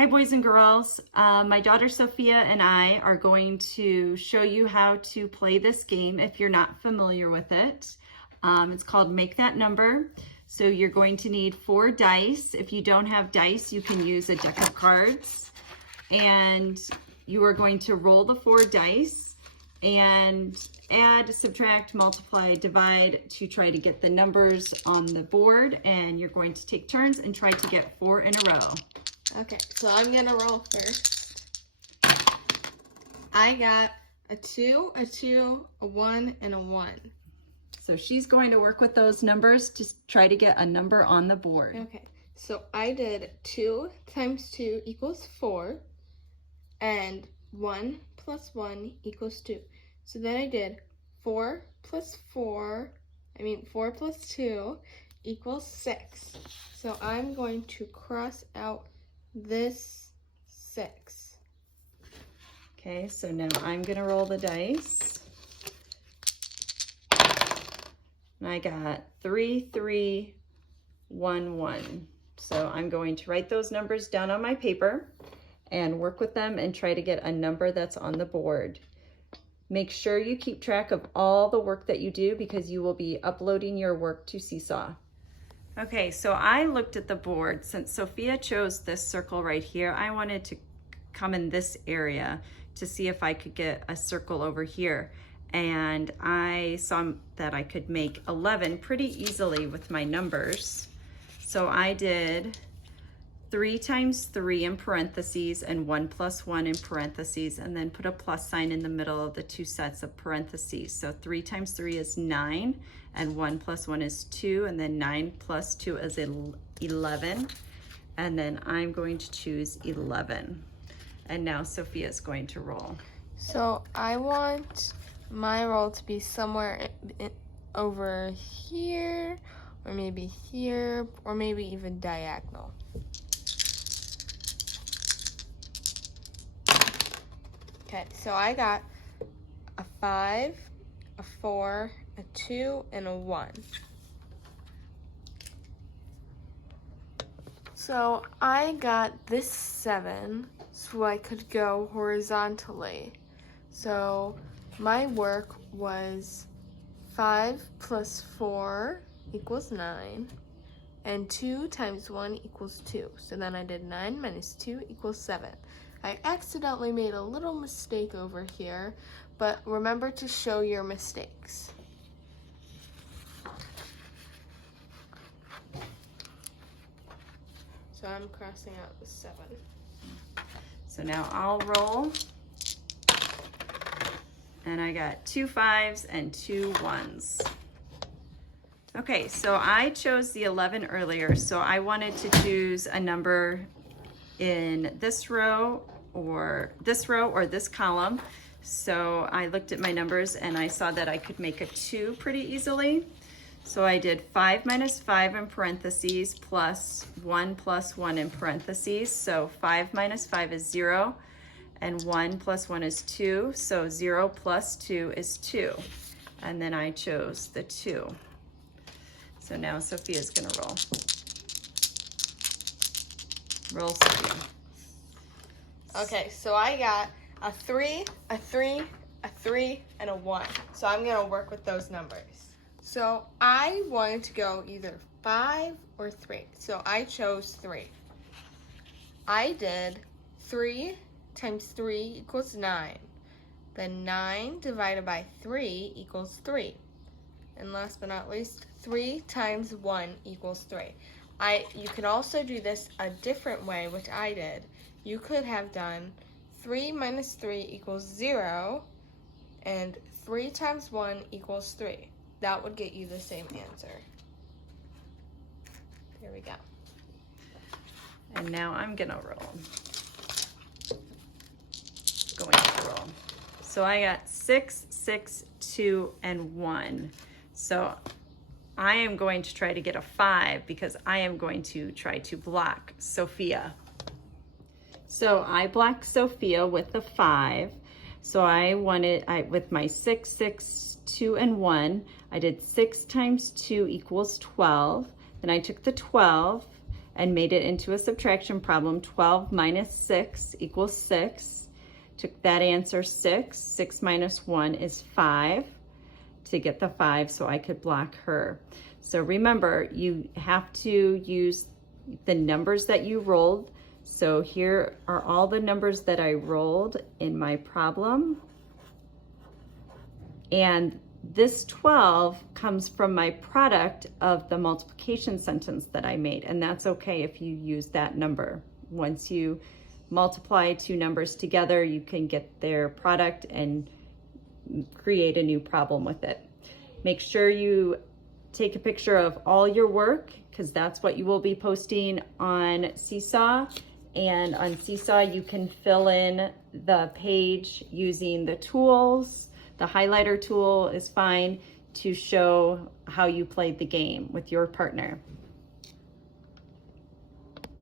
Hi boys and girls, my daughter Sophia and I are going to show you how to play this game if you're not familiar with it. It's called Make That Number. So you're going to need 4 dice. If you don't have dice, you can use a deck of cards. And you are going to roll the 4 dice and add, subtract, multiply, divide to try to get the numbers on the board. And you're going to take turns and try to get 4 in a row. Okay, so I'm gonna roll first. I got a 2, a 2, a 1, and a 1. So she's going to work with those numbers to try to get a number on the board. Okay, so I did 2 times 2 equals 4, and 1 plus 1 equals 2. So then I did 4 plus 4 plus 2 equals 6. So I'm going to cross out this 6. Okay, so now I'm gonna roll the dice. And I got 3, 3, 1, 1. So I'm going to write those numbers down on my paper and work with them and try to get a number that's on the board. Make sure you keep track of all the work that you do because you will be uploading your work to Seesaw. Okay, so I looked at the board. Since Sophia chose this circle right here, I wanted to come in this area to see if I could get a circle over here. And I saw that I could make 11 pretty easily with my numbers. So I did 3 times 3 in parentheses and 1 plus 1 in parentheses, and then put a plus sign in the middle of the 2 sets of parentheses. So 3 times 3 is 9, and 1 plus 1 is 2, and then 9 plus 2 is 11. And then I'm going to choose 11. And now Sophia's going to roll. So I want my roll to be somewhere over here, or maybe here, or maybe even diagonal. Okay, so I got a 5, a 4, a 2, and a 1. So I got this 7 so I could go horizontally. So my work was 5 plus 4 equals 9, and 2 times 1 equals 2. So then I did 9 minus 2 equals 7. I accidentally made a little mistake over here, but remember to show your mistakes. So I'm crossing out the 7. So now I'll roll. And I got 2 5s and 2 1s. Okay, so I chose the 11 earlier, so I wanted to choose a number in this row or this column. So I looked at my numbers and I saw that I could make a 2 pretty easily. So I did 5 minus 5 in parentheses plus 1 plus 1 in parentheses. So 5 minus 5 is 0, and 1 plus 1 is 2. So 0 plus 2 is 2. And then I chose the 2. So now Sophia's gonna roll. Roll, Sophia. Okay, so I got a 3, a 3, a 3, and a 1. So I'm gonna work with those numbers. So I wanted to go either 5 or 3. So I chose 3. I did 3 times 3 equals 9. Then 9 divided by 3 equals 3. And last but not least, 3 times 1 equals 3. You could also do this a different way, which I did. You could have done 3 minus 3 equals 0, and 3 times 1 equals 3. That would get you the same answer. There we go. And now I'm gonna roll. Going to roll. So I got 6, 6, 2, and 1. So I am going to try to get a 5 because I am going to try to block Sophia. So I blocked Sophia with the 5. So with my 6, 6, 2, and 1, I did 6 times 2 equals 12. Then I took the 12 and made it into a subtraction problem. 12 minus 6 equals 6. Took that answer 6. 6 minus 1 is 5 to get the 5 so I could block her. So remember, you have to use the numbers that you rolled. So here are all the numbers that I rolled in my problem. And this 12 comes from my product of the multiplication sentence that I made, and that's okay if you use that number. Once you multiply two numbers together, you can get their product and create a new problem with it. Make sure you take a picture of all your work, because that's what you will be posting on Seesaw. And on Seesaw, you can fill in the page using the tools. The highlighter tool is fine to show how you played the game with your partner.